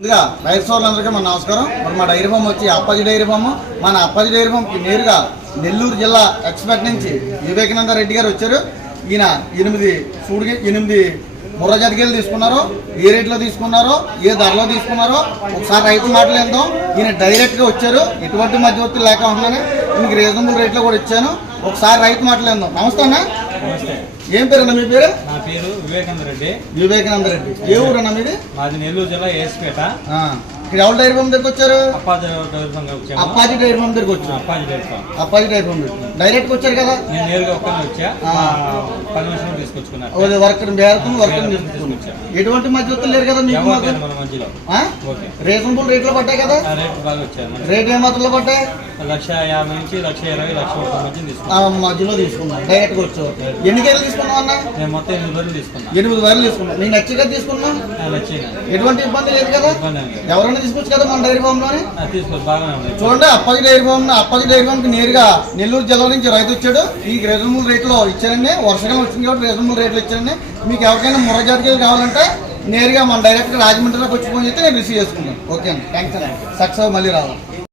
ముందుగా రైతు సోదరులందరికీ మన నమస్కారం. మరి మా డైరీ ఫామ్ వచ్చి అప్పాజీ డైరీ ఫామ్. మన అప్పాజీ డైరీ ఫామ్కి నేరుగా నెల్లూరు జిల్లా ఎక్స్పర్ట్ నుంచి వివేకానంద రెడ్డి గారు వచ్చారు. ఈయన 8 ముర్రా జాతికేలు తీసుకున్నారో, ఏ రేట్లో తీసుకున్నారో, ఏ ధరలో తీసుకున్నారో ఒకసారి రైతు మాట్లాడేద్దాం. ఈయన డైరెక్ట్గా వచ్చారు, ఎటువంటి మధ్యవర్తులు లేక ఉంటున్నాను. మీకు రీజనబుల్ రేట్లో కూడా ఇచ్చాను. ఒకసారి రైతు మాట్లాడేద్దాం. నమస్తే అన్న. నమస్తే. ఏం పేరు అన్న మీ పేరు? నా పేరు వివేకానంద రెడ్డి. వివేకానంద రెడ్డి. ఏ ఊరు అన్న మీది? మాది నెల్లూరు జిల్లా ఏఎస్పేట. ఇక్కడ ఎవరు డైరీ ఫామ్ దగ్గరికి వచ్చారు? అప్పాజీ డైరీ ఫామ్ వచ్చాము. అప్పాజీ డైరీ ఫామ్ దగ్గరికి వచ్చారు. Appaji dairy farm. Appaji dairy farm డైరెక్ట్గా వచ్చారు కదా? నేను నేరుగా ఒక్కరిని వచ్చా. 10 నిమిషాలు తీసుకొచ్చుకున్నాను. వర్కర్ తీసుకొచ్చాను. ఎటువంటి మధ్యవర్తులు లేరు కదా మీకు? మన మధ్యలో రీజనబుల్ రేట్లో పడ్డాయి కదా? రేట్ బాగా వచ్చాను. రేట్ ఏ మాత్రంలో పడ్డాయి? 1,50,000 నుంచి 1,20,000, 1,30,000 మధ్య తీసుకున్నాను. మధ్యలో తీసుకున్నాను. డైరెక్ట్గా వచ్చావు. ఎన్ని కేజీలు తీసుకున్నావు అన్న? నేను మొత్తం 8 బర్రెలు తీసుకున్నాను. 8 బర్రెలు తీసుకున్నాను. నేను నచ్చిగా తీసుకున్నా. ఎటువంటి ఇబ్బంది లేదు కదా? ఎవరైనా తీసుకోవచ్చు కదా మన డైరీ ఫామ్ లోని? చూడండి, అప్పాజీ డైరీ ఫామ్ కి నేరుగా నెల్లూరు జిల్లా నుంచి రైతు వచ్చాడు. ఈ రీజనబుల్ రేట్లో ఇచ్చారండి. వర్షాకాలం వచ్చింది కాబట్టి రీజనబుల్ రేట్లు ఇచ్చారండి. మీకు ఎవరికైనా ముర్రా జాతికేలు కావాలంటే నేరుగా మన డైరెక్ట్ రాజమండ్రిలోకి వచ్చి ఫోన్ చేస్తే నేను రిసీవ్ చేసుకుంటాను. ఓకే అండి, థ్యాంక్స్ అండి. సక్సెస్ మళ్ళీ రావాలి.